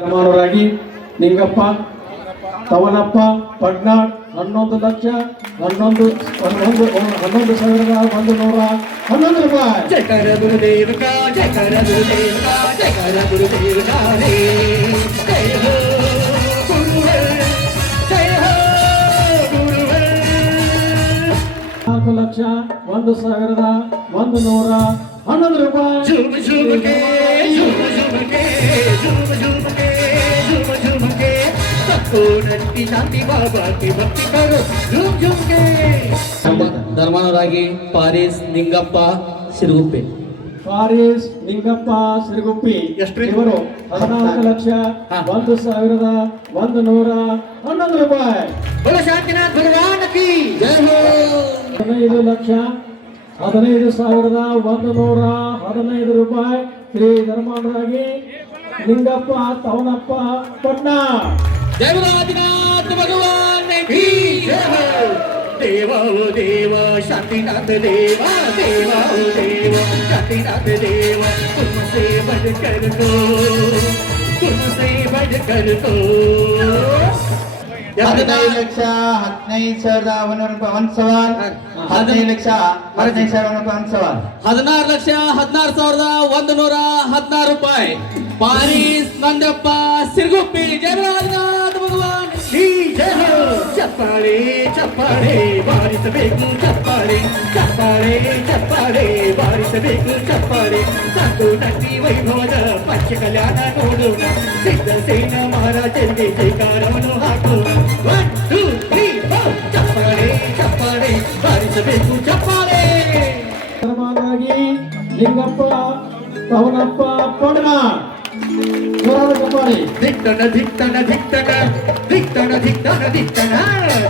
ಯಜಮಾನರಾಗಿ ನಿಂಗಪ್ಪ ತವನಪ್ಪ ಪಡ್ನಾಳ್ 11,11,11,111 ರೂಪಾಯಿ. ಜಯಕಾರ ಗುರುದೇವ ಕಾ ಜಯಕಾರ ಗುರುದೇವ ಕಾ ಜಯಕಾರ ಗುರುದೇವ ಕಾ ರೇ ಜಯ ಹೋ ಗುರುವೇ ಜಯ ಹೋ ಗುರುವೇ. 4,01,111 ರೂಪಾಯಿ. झूम झूम के झूम झूम के झूम झूम के झूम झूम के सबको नंदी शांति बाबा की भक्ति करो झूम झूम के. ಧರ್ಮನವರಾಗಿ ಪಾರಿಸ್ ನಿಂಗಪ್ಪ ಸಿರುಗುಪ್ಪೆ. ಪಾರಿಸ್ ನಿಂಗಪ್ಪ ಸಿರುಗುಪ್ಪಿ ಇವರು 14,01,111 ರೂಪಾಯಿ. बोलो शांतिनाथ भगवान की जय हो. 15,15,115 ರೂಪಾಯಿ. ಶ್ರೀ ಧರ್ಮನವರಾಗಿ ನಿಂಗಪ್ಪ ತವನಪ್ಪ ಪಟ್ನಾ. ಜಯ ಆದಿನಾಥ ಭಗವಾನ್ ಕಿ जय हो. देवा ओ देवा शांतिनाथ देवा देवा ओ देवा शांतिनाथ देवा तुमसे बढ़कर तो तुमसे बढ़कर तो. 15,15,111 15,15,111 16,16,116 ರೂಪಾಯಿ. ಪಾರಿಸ್ ನಂದಪ್ಪ ಸಿರುಗುಪ್ಪಿ. ಜಯ ಆದಿನಾಥ ಭಗವಾನ್ ಈ ಜಯ ಹೋ. ಚಪ್ಪಾಳೆ ಚಪ್ಪಾಳೆ ಬಾರಿಸಬೇಕು ಚಪ್ಪಾಳೆ ಚಪ್ಪಾಳೆ ಚಪ್ಪಾಳೆ ಬಾರಿಸಬೇಕು ಚಪ್ಪಾಳೆ. ಸಾಕು ನಟಿ ವೈಭವದ ಪಂಚ ಕಲ್ಯಾಣ ನೋಡೋಣ. ಸಿದ್ಧ ಸೇನಾ ಮಹಾರಾಜರಿಗೆ ಜೈಕಾರವನ್ನು ಹಾಕೋಣ. 1 2 3 4 ಚಪ್ಪಾಳೆ ಚಪ್ಪಾಳೆ ಬಾರಿಸಬೇಕು ಚಪ್ಪಾಳೆ. ಧರ್ಮನವರಾಗಿ ನಿಂಗಪ್ಪ ತವನಪ್ಪ ಪಟ್ನಾ. ಜೋರಾದ ಚಪ್ಪಾಳೆ. ಧಿಕ್ತನ ಧಿಕ್ತನ ಧಿಕ್ತನ ಧಿಕ್ತನ ಧಿಕ್ತನ ಧಿಕ್ತನ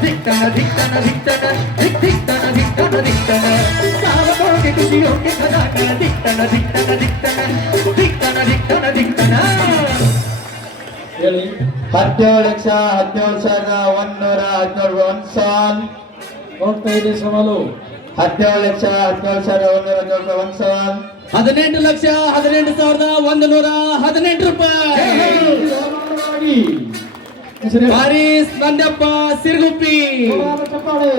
ಧಿಕ್ತನ ಧಿಕ್ತನ ಧಿಕ್ತನ ಧಿಕ್ತನ ಧಿಕ್ತನ ಧಿಕ್ತನ ಸಾವಕೋಟಿ ಖುಷಿಯೋಕೆ ಖಜಾನ ಧಿಕ್ತನ ಧಿಕ್ತನ ಧಿಕ್ತನ ಧಿಕ್ತನ ಧಿಕ್ತನ ಧಿಕ್ತನ. ಹೇಳಿ. 17,17,111 ಹೋಗ್ತಾ ಇದೆ ಸವಾಲು. 17,17,111 18,18,118 ರೂಪಾಯಿ. ಧರ್ಮನವರಾಗಿ ಪಾರಿಸ್ ನಂದಪ್ಪ ಸಿರುಗುಪ್ಪಿ. ಜೋರಾದ ಚಪ್ಪಾಳೆ.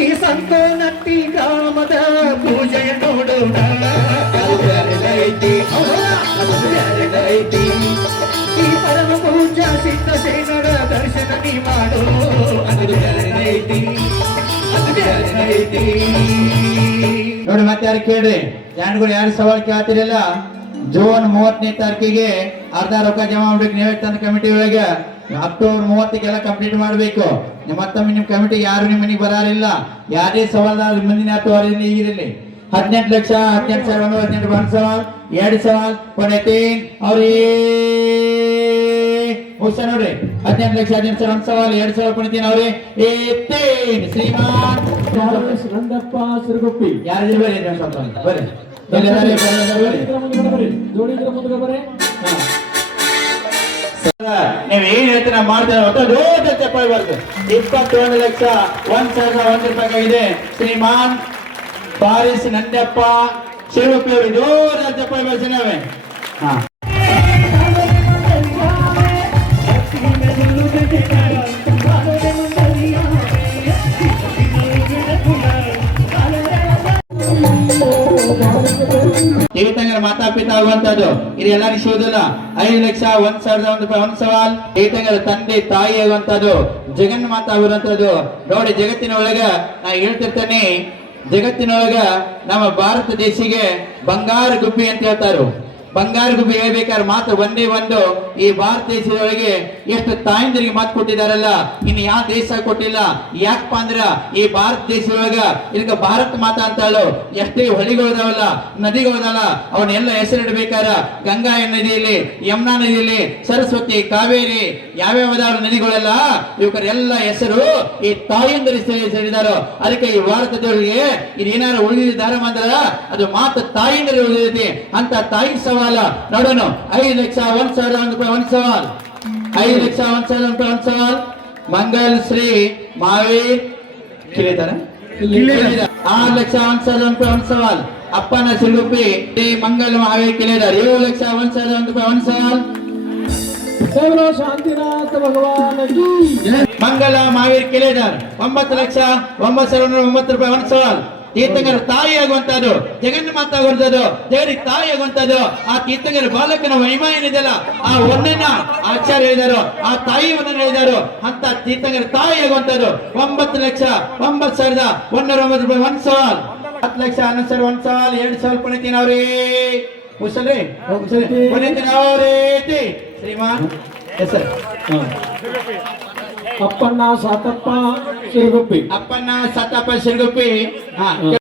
ಈ ಸಂತೋನಟ್ಟಿ ಗ್ರಾಮದ ಪೂಜೆಯ ನೋಡೋಣ. ಅದು ಬ್ಯಾರೆದೈತಿ, ಅದು ಬ್ಯಾರೆದೈತಿ. ಈ ಪರಮ ಪೂಜಾ ಸಿದ್ಧ ಸೇನರ ದರ್ಶನ ನೀ ಮಾಡೋ. ಅದು ಬ್ಯಾರೆದೈತಿ, ಅದು ಬ್ಯಾರೆದೈತಿ. ನೋಡಿ ಮತ್ತೆ ಯಾರು ಕೇಳ್ರಿ ಜಾನ್ಗಳು ಯಾರು ಸವಾಲ್ ಕೇಳ್ತಿರಲ್ಲ. ಜೂನ್ 30ನೇ ತಾರೀಕಿಗೆ ಅರ್ಧ ರೊಕ್ಕ ಜಮಾ ಮಾಡ್ಬೇಕು. ನೀವೇ ತಂದ ಕಮಿಟಿ ಒಳಗೆ ಅಕ್ಟೋಬರ್ 30ಗೆಲ್ಲ ಕಂಪ್ಲೀಟ್ ಮಾಡಬೇಕು. ಮತ್ತೊಮ್ಮೆ ನಿಮ್ ಕಮಿಟಿ ಯಾರು ನಿಮ್ಮ ಮನೆಗೆ ಬರಾರಿಲ್ಲ. ಯಾರೇ ಸವಾಲ್ ಮುಂದಿನ 10 ವಾರದಿಂದ ಈಗಿರಲಿ. 18,18,118 ಒಂದು ಸವಾಲ್, 2 ಸವಾಲ್ ಕೊನೆ 3 ಅವ್ರಿ ಮುಗಿಸ ನೋಡ್ರಿ. 18,18,1 ಒಂದು ಸವಾಲ್, 2 ಸವಾಲ್ ಕೊನೆ 3 ಅವ್ರಿ 3 ಶ್ರೀಮಾನ್ ಪಾರಿಸ್ ನಂದಪ್ಪ ಸಿರುಗುಪ್ಪಿ. ಯಾರು ಬರ್ರಿ ಸ್ವಲ್ಪ ಬರ್ರಿ. ಜೋಡಿದ್ರ ಮುಂದೆ ಬರ್ರಿ. ನೀವ್ ಏನ್ ಹೇಳ್ತೀರ ಮಾಡ್ತೀರ ದೊಡ್ಡ ಚಪ್ಪಾಳ್ಬಾರ್ದು. 21,01,01 ರೂಪಾಯಿ ಇದೆ. ಶ್ರೀಮಾನ್ ಪಾರಿಸ್ ನಂದಪ್ಪ ಶಿವಪಿ ಅವರು ದೊಡ್ಡ ಚಪ್ಪಾಳಿ ಬರ್ಸಿನವೆ. ಹಾ ಏತಂಗರ ಮಾತಾ ಪಿತಾ ಆಗುವಂತದ್ದು ಇದು ಎಲ್ಲರಿಗೂ ಶೋಧಲ್ಲ. 5,01,001 ರೂಪಾಯಿ ಒಂದು ಸವಾಲ್. ಏತಂಗರ ತಂದೆ ತಾಯಿ ಆಗುವಂತದ್ದು ಜಗನ್ಮಾತಾ ಆಗುವಂತದ್ದು. ನೋಡಿ ಜಗತ್ತಿನ ಒಳಗ ನಾ ಹೇಳ್ತಿರ್ತೇನೆ, ಜಗತ್ತಿನೊಳಗ ನಮ್ಮ ಭಾರತ ದೇಶಿಗೆ ಬಂಗಾರ ಗುಬ್ಬಿ ಅಂತ ಹೇಳ್ತಾರು. ಬಂಗಾರ ಗುಬ್ಬಿ ಹೇಳ್ಬೇಕಾದ್ರೆ ಮಾತು ಒಂದೇ ಒಂದು. ಈ ಭಾರತ ದೇಶದೊಳಗೆ ಎಷ್ಟು ತಾಯಂದಿರಿಗೆ ಮಾತು ಕೊಟ್ಟಿದಾರಲ್ಲ, ಇನ್ನು ಯಾವ ದೇಶ ಕೊಟ್ಟಿಲ್ಲ. ಯಾಕಪ್ಪ ಅಂದ್ರ ಈ ಭಾರತ ದೇಶದೊಳಗ ಇದಕ್ಕೆ ಭಾರತ ಮಾತಾ ಅಂತಾಳು. ಎಷ್ಟೇ ಹೊಳಿಗಳದಾವಲ್ಲ, ನದಿಗಳದಾವಲ್ಲ, ಅವನ್ನೆಲ್ಲ ಹೆಸರಿಡ್ಬೇಕಾರ ಗಂಗಾ ನದಿಯಲ್ಲಿ, ಯಮುನಾ ನದಿಯಲ್ಲಿ, ಸರಸ್ವತಿ, ಕಾವೇರಿ, ಯಾವ್ಯಾವ ನದಿಗಳೆಲ್ಲ ಇವಕ್ಕೆಲ್ಲ ಹೆಸರು ಈ ತಾಯಂದಿರು ಹೆಸರಿದಾರೋ. ಅದಕ್ಕೆ ಈ ಭಾರತದೊಳಗೆ ಇದೇನಾರು ಉಳಿದ ಧಾರಮ ಅಂದ್ರ ಅದು ಮಾತು ತಾಯಂದಿರು ಉಳಿದೈತಿ. ಅಂತ ತಾಯಿ ಸವಾಲ ನೋಡೋಣ. 5,01,001 ರೂಪಾಯಿ ಒಂದು ಸವಾಲ್. 5,01,001 ರೂಪಾಯಿ ಒಂದು ಸವಾಲ್. ಮಂಗಲ್ ಶ್ರೀ ಮಾವೀರ್ ಕೇಳಿದಾರೆ. 6,01,001 ರೂಪಾಯಿ ಒಂದು ಸವಾಲ್. ಅಪ್ಪನ ಸಿಲುಪಿ ಶ್ರೀ ಮಂಗಲ್ ಮಹಾವೀರ್ ಕೇಳಿದಾರೆ. 7,01,001 ರೂಪಾಯಿ ಒಂದು ಸವಾಲ್. ದೇವರ ಶಾಂತಿನಾಥ ಭಗವಾನ್ ಕಿ ಮಂಗಲ ಮಹಾವೀರ್ ಕಿಲೇದಾರ್ 9,09,909 ರೂಪಾಯಿ ಒಂದು ಸವಾಲ್ ತೀರ್ಥಂಕರ ತಾಯಿ ಆಗುವಂತದ್ದು ಜಗನ್ಮಾತ ಆಗುವಂತದ್ದು ದೇವರಿಗೆ ತಾಯಿ ಆಗುವಂತದ್ದು ಆ ತೀರ್ಥಂಕರ ಬಾಲಕನ ಮಹಿಮಾ ಏನಿದೆಯಲ್ಲ ಆ ಒಂದನ್ನ ಆಚಾರ್ಯ ಹೇಳಿದಾರೋ ಆ ತಾಯಿ ಒಂದನ್ನು ಹೇಳಿದಾರೋ ಅಂತ ತೀರ್ಥಂಕರ ತಾಯಿ ಆಗುವಂತದ್ದು 9,09,109 ರೂಪಾಯಿ ಒಂದು ಸವಾಲ್ 10,11,000 ಒಂದು ಸವಾಲ್ 2 ಸವಾಲ್ ಪುನೀತಿನ ಅವರೇ ಮುಸಲ್ರಿ ಪುನೀತಿನ ಅವರೇ ಶ್ರೀಮಾನ್ ಎಸ್ ಸರ್ ಅಪ್ಪಣ್ಣ ಸಾತಪ್ಪ ಸಿರುಗುಪ್ಪಿ ಅಪ್ಪಣ್ಣ ಸತ್ತಪ್ಪ ಶಿರಗುಪ್ಪಿ